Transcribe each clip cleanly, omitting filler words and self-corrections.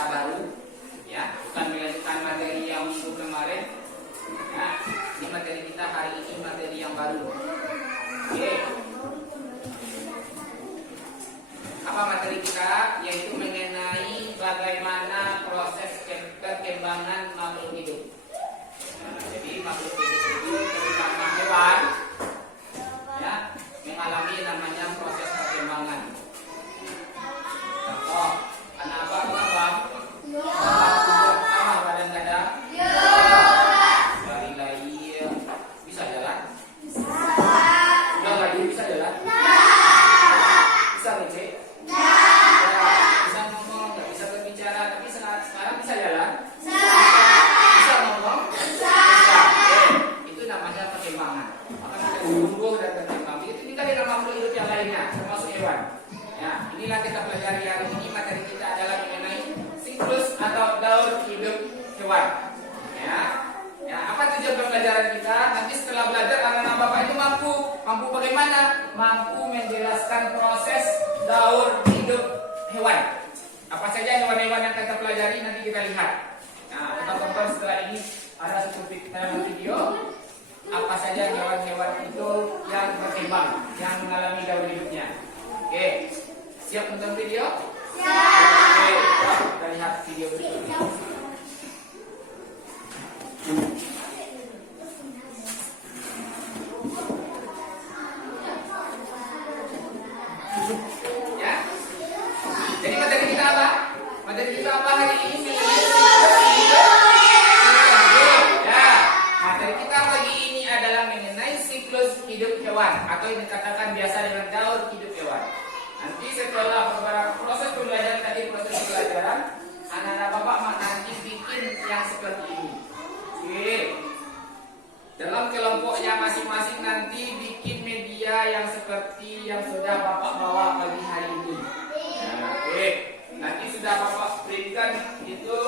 kita baru, ya, bukan melanjutkan materi yang minggu kemarin. Ya, ini materi kita hari ini materi yang baru. Oke. Apa materi kita? Yaitu mengenai bagaimana proses perkembangan makhluk hidup. Nah, jadi makhluk hidup itu terutama hewan, ya, mengalami namanya proses perkembangan. Contoh, anak abang abang, abang badan dada, dari lahir bisa jalan, udah lahir bisa jalan, bisa ngecek, bisa ngomong, nggak bisa berbicara, tapi sekarang bisa jalan, bisa ngomong, bisa. Itu namanya perkembangan. Maka kita tumbuh dan berkembang. Itu juga dengan makhluk hidup yang lainnya, termasuk hewan. Ya, inilah kita pelajari hari ini. Materi kita adalah mengenai siklus atau daur hidup hewan. Ya, apa tujuan pembelajaran kita? Nanti setelah belajar anak-anak bapak itu mampu bagaimana? Mampu menjelaskan proses daur hidup hewan. Apa saja hewan-hewan yang kita pelajari nanti kita lihat. Nah, kita tonton setelah ini ada satu video. Apa saja hewan-hewan itu yang berkembang, yang mengalami daur hidupnya. Oke. Siap nonton video? Siap. Oke, kita lihat video berikutnya. Ya. Jadi materi kita apa? Materi kita apa hari ini? Ya. Materi kita pagi ini adalah mengenai siklus hidup hewan atau yang dikatakan biasa dengan daur hidup hewan. Nanti setelah beberapa proses pembelajaran tadi, proses pembelajaran, anak-anak bapak nanti bikin yang seperti ini. Oke. Dalam kelompoknya masing-masing nanti bikin media yang seperti yang sudah bapak bawa pagi hari ini. Nah, oke. Nanti sudah bapak berikan itu,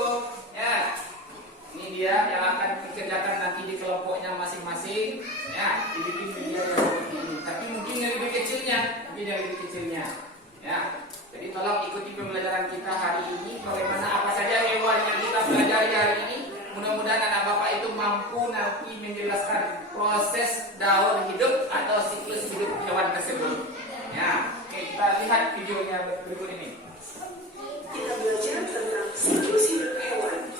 ya. Ini dia yang akan dikerjakan nanti di kelompoknya masing-masing. Ya, dibikin media yang seperti ini. Tapi mungkin yang lebih kecilnya. Ya. Jadi tolong ikuti pembelajaran kita hari ini. Bagaimana apa saja hewan yang kita pelajari hari ini. Mudah-mudahan anak bapak itu mampu nanti menjelaskan proses daur hidup atau siklus hidup hewan tersebut. Ya. Oke, kita lihat videonya berikut ini. Kita belajar tentang siklus hidup hewan.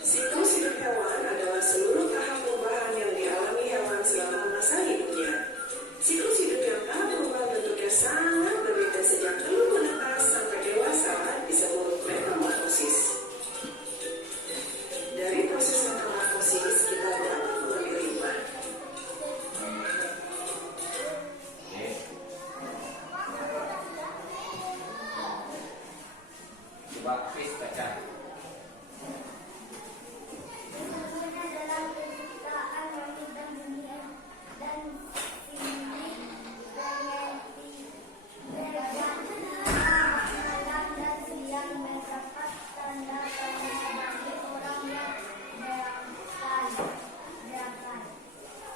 Siklus hidup hewan adalah seluruh tahap perubahan yang dialami hewan selama masa hidupnya. Siklus hidup yang tahap perubahan bentuknya sangat berbeda sejak telur menetas sampai dewasa disebut metamorfosis. Dari proses metamorfosis kita dapat mengambil hikmah. Coba Chris baca.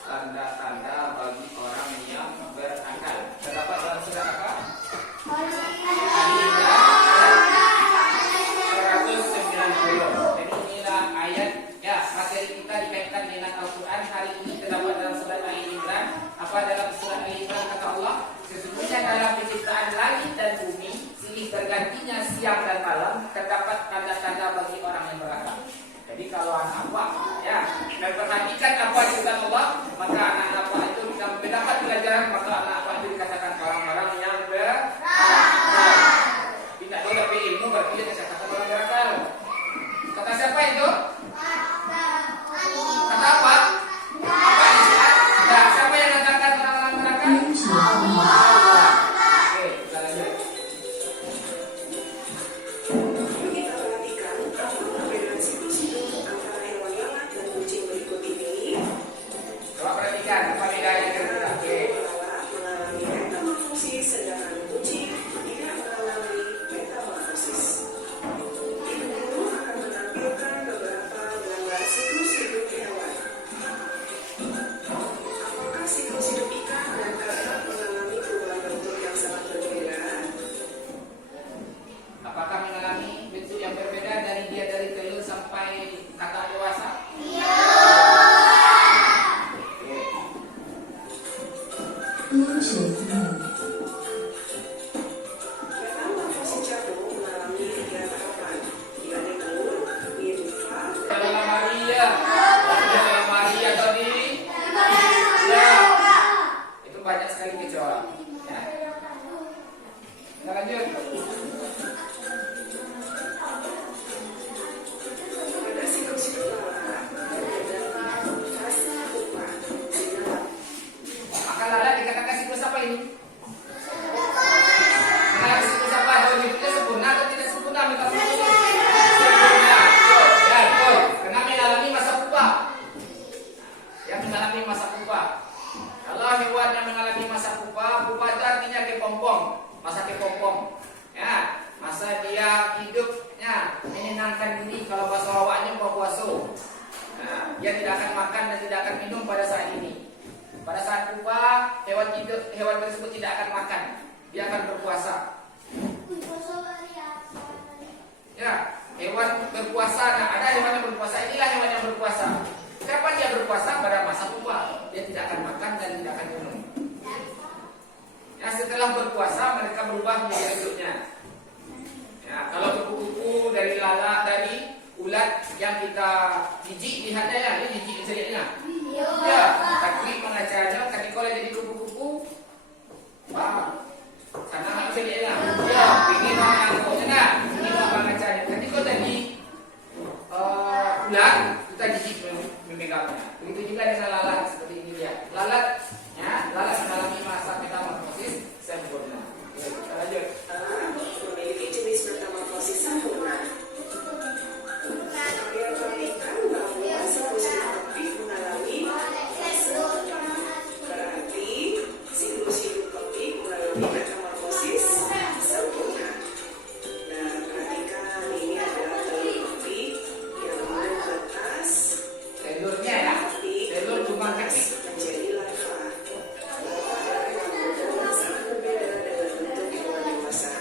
Tanda-tanda bagi orang yang berakal. Terdapat dalam surat apa? Ali 190. Jadi inilah ayat, ya, materi kita dikaitkan dengan Al-Quran hari ini terdapat dalam surat Ali Imran. Apa dalam surat Ali Imran kata Allah? Sesungguhnya dalam penciptaan langit dan bumi, silih bergantinya siang dan malam, terdapat tanda-tanda bagi orang yang berakal. Jadi kalau anak buah, ya, memperhatikan apa firman Allah, maka anak buah itu bisa mendapat pelajaran, maka anak buah itu dikatakan orang-orang yang berakal. Tidak tahu tapi ilmu berarti dia dikatakan orang berakal. Kata siapa itu? Kata apa? Apa Islam? Nah, siapa yang mengatakan orang-orang berakal? Oke, kita lanjut. Yuk kita perhatikan apa perbedaan siklus hidup antara hewan lalat dan kucing berikut ini. dia tidak akan makan dan tidak akan minum pada saat ini. Pada saat pupa, hewan tersebut tidak akan makan, dia akan berpuasa. Ya, hewan berpuasa. Nah, ada hewan yang berpuasa. Inilah hewan yang berpuasa. Kapan dia berpuasa? Pada masa pupa. Dia tidak akan makan dan tidak akan minum. Ya, setelah berpuasa mereka berubah menjadi bentuknya. Ya, kalau kupu-kupu dari lalat, dari ulat yang kita jijik lihatnya ya, ini jijik ceritanya. Ya, tapi pengacaranya tapi kalau jadi kupu-kupu, wah, karena harus ceritanya. Ya, ini nama angkotnya nah, ini nama pengacaranya. Tapi kalau tadi ulat, kita jijik memegangnya. Begitu juga dengan lalat seperti ini dia. Lalat, ya, lalat mengalami masa metamorfosis sempurna. Ya, kita lanjut. Memiliki jenis metamorfosis sempurna. Kalian perhatikan bahwa siklus reproduktif mengalami fase pertama. Berarti siklus hidup topik mengalami metamorfosis sempurna. Nah, perhatikan ini adalah telur topik yang menetas Telurnya ya, telur cuma kecil. menjadi larva. Larva yang sangat berbeda dengan bentuk hewan dewasa.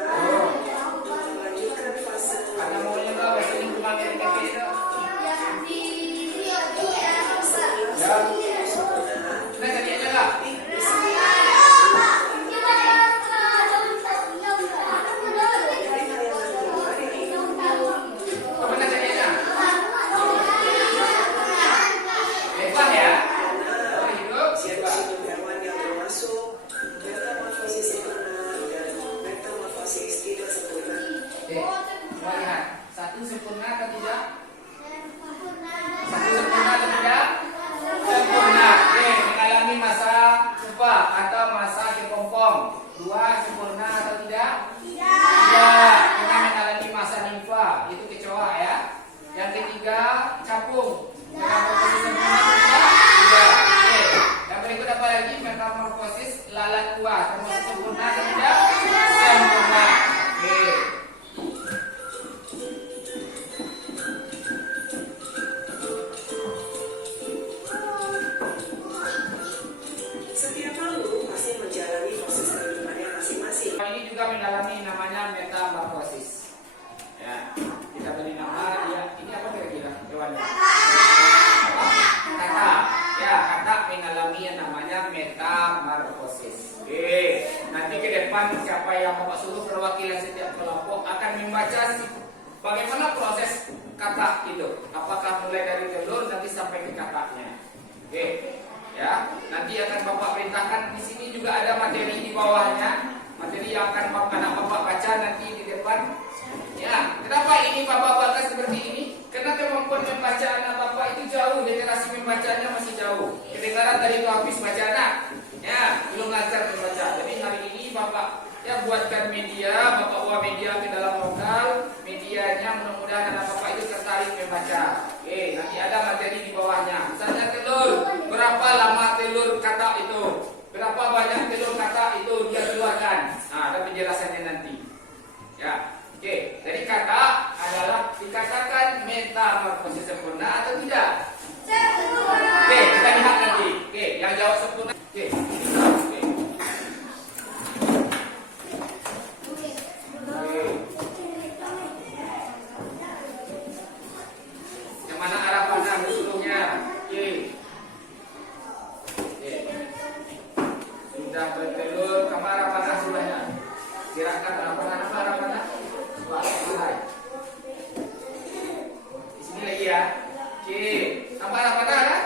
Larva akan melanjutkan fase Karena maunya kau biasanya cuma kecil itu. Nah, jadi aja lah. Apa nak jadinya? Lepas ya. Oh, hidup. siklus hewan yang termasuk metamorfosis sempurna dan metamorfosis tidak sempurna. Coba lihat. Satu sempurna atau tidak? Satu sempurna atau tidak? Sempurna. Mengalami masa pupa atau masa kepompong. Dua sempurna atau tidak? Tidak. Dengan mengalami masa nimfa. Itu kecoa ya. Yang ketiga capung. Metamorfosis sempurna atau tidak? Tidak. Yang berikut apa lagi? Metamorfosis lalat buah. Termasuk sempurna atau tidak? Sempurna. Setiap makhluk pasti menjalani proses kehidupannya masing-masing. Ini juga mengalami namanya metamorfosis. Ya, kita beri nama dia. Ini apa kira-kira hewannya? Apa? Kata. Ya, kata mengalami yang namanya metamorfosis. Oke, nanti ke depan siapa yang Bapak suruh perwakilan setiap kelompok akan membaca bagaimana proses kata itu. Apakah mulai dari telur nanti sampai ke kakaknya. Oke. Ya, nanti akan Bapak perintahkan di sini juga ada materi di bawahnya, materi yang akan Bapak baca nanti di depan. Ya, kenapa ini Bapak baca seperti ini? Karena kemampuan membaca anak Bapak itu jauh, literasi membacanya masih jauh. Kedengaran tadi itu habis baca anak, ya belum lancar membaca. Jadi hari ini Bapak ya buatkan media, Bapak bawa media ke dalam lokal, medianya mudah-mudahan anak Bapak itu tertarik membaca. Oke, nanti ada materi di bawahnya. Misalnya telur, berapa lama telur kata itu? Berapa banyak telur kata itu dia keluarkan? Nah, ada penjelasannya nanti. Ya, oke. Jadi kata adalah dikatakan metamorfosis sempurna atau tidak? Sempurna. Oke, kita lihat nanti. Oke, yang jawab sempurna. Oke. Mana arah pandang seluruhnya? Oke. Sudah bertelur, kamu arah pandang sebelahnya. Gerakan arah pandang. Wah, mulai. Di sini lagi ya. Oke. Tambah arah pandang kan?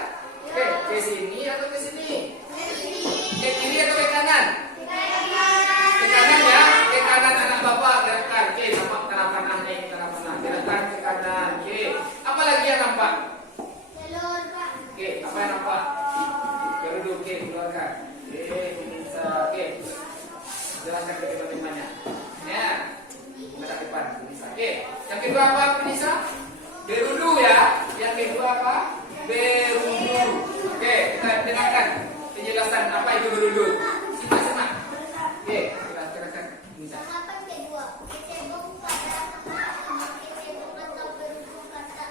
Oke, ke sini atau ke sini? Ke kiri atau ke kanan? Ke kanan ya. Ke kanan anak Bapak gerakan. Oke, nampak arah pandangnya ini arah pandang. Gerakan ke kanan. Oke. Apa lagi yang nampak? Telur, Pak. Oke, apa yang nampak? Geruduk, oke, keluarkan. Oke, bisa, oke. Jelaskan ke teman-temannya. Ya, kita depan, bisa. Oke, yang kedua apa, Penisa? Berudu ya. Yang kedua apa? Berudu. Oke, kita dengarkan penjelasan apa itu berudu. Simak. Oke, kita jelaskan, Penisa. Tahapan kedua, kecebong pada kata atau berudu kata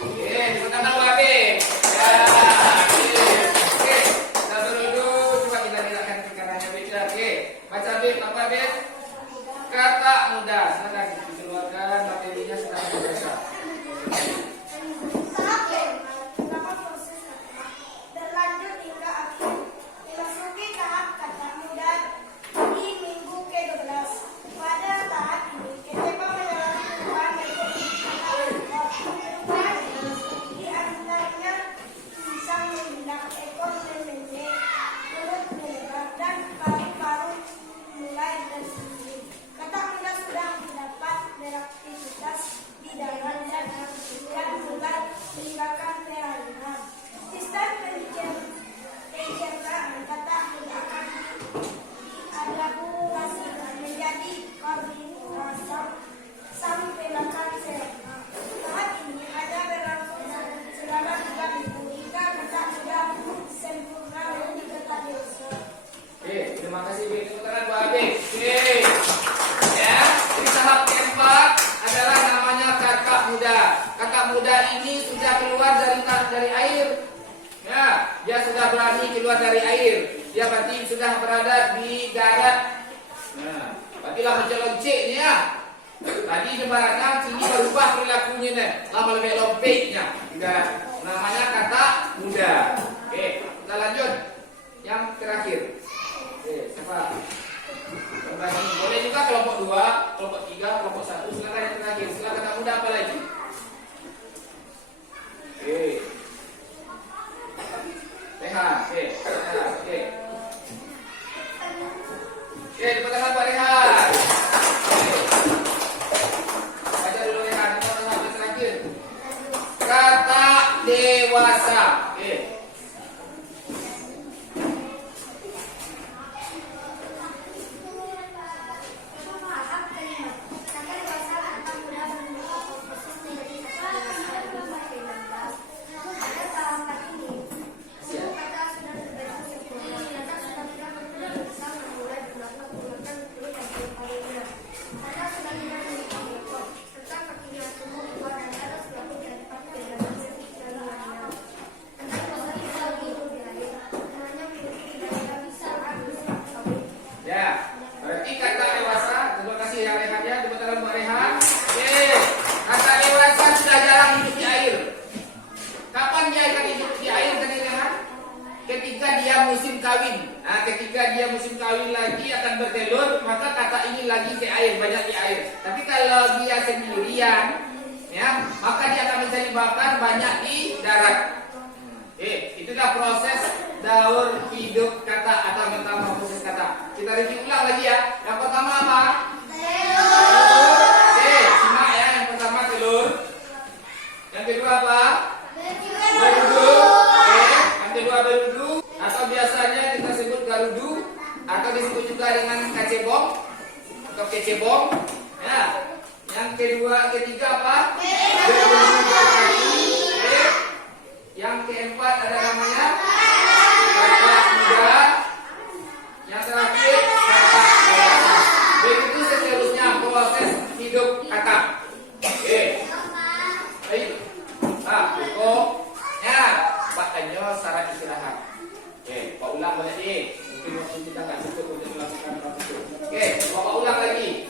Oke, tepuk tangan buat Abid. Ya, oke. Kita dulu, coba kita lihatkan perkaranya Abid. Oke, baca Abid, apa Abid? Kata mudah. Silakan dikeluarkan materinya secara biasa. Tahap pertama proses kata berlanjut hingga akhir. Memasuki tahap kata mudah di minggu ke-12. Pada tahap ini, Ketepa mengalami perubahan metode perubahan di antaranya bisa menindak ekor memendek, mulut melebar, dan paru-paru mulai bersembunyi. Kata mudah sudah mendapat beraktivitas di dalam dan mulai meninggalkan perairan. Sistem pencernaan kata mudah akan diadaptasikan menjadi karbonasam sampai makan serena. Tahap ini ada berlangsung selama 3 minggu hingga kata mudah sempurna menjadi kata dewasa. Oke, terima kasih Abid. Tepuk tangan buat Abid. Oke. Ya, di tahap keempat adalah namanya kata mudah. Kata mudah ini sudah keluar dari air. Ya, dia sudah berani keluar dari air. Dia berarti sudah berada di darat. Nah, berartilah mencoloncik ni ya. Tadi di barangan sini berubah perilakunya nih. Lama lebih lompeknya di darat. Namanya kata mudah. Oke, kita lanjut. Yang terakhir. Oke, siapa? Boleh juga kelompok 2, kelompok 3, kelompok 1. Silakan yang terakhir. Silakan kata mudah apa lagi? Oke. Rehan. Oke. Oke. Oke, tepuk tangan buat Rehan. Baca dulu Rehan. Tepuk tangan yang terakhir. Kata dewasa. Oke. Tahap kelima, kata dewasa kata mudah berbentuk proses menjadi kata dewasa di tahap ke-16. Pada tahapan ini, seluruh kata sudah terbentuk sempurna. Kata sudah tidak berbentuk besar mulai berlapak-lapakkan huruf yang berpadu. Kata sudah tidak memiliki ekor, serta kakinya tumbuh kuat dan kata sudah tidak dipakai dalam segala hal. Kata dewasa bisa hidup di air, hanya memiliki daya besar agus kawin. Ya, berarti kata dewasa. Terima kasih ya Rehan ya. Tepuk tangan buat Rehan. Oke, kata dewasa sudah jarang hidup di air. Kapan dia akan hidup di air tadi Rehan? Ketika dia musim kawin. Nah, ketika dia musim kawin lagi akan bertelur, maka kata ini lagi ke air, banyak di air. Tapi kalau dia sendirian, ya, maka dia akan mencari makan banyak di darat. Itulah proses daur hidup kata atau metamorfosis kata. Kita review ulang lagi ya. Yang pertama apa? Telur. Oke, simak ya. Yang pertama telur. Yang kedua apa? Berudu. Oke. Yang kedua berudu. Atau biasanya kita sebut garudu. Atau disebut juga dengan kecebong atau kecebong. Ya. Yang ketiga apa? Berudu. Oke. Yang keempat ada namanya kata muda. Yang terakhir kata dewasa. Begitu seterusnya proses hidup kata. Oke. Baik. Nah, cukup. Ya, Pak Anyo syarat istirahat. Oke, Pak ulang balik ni. Mungkin waktu kita tak cukup untuk melakukan proses itu. Oke, Bapak ulang lagi.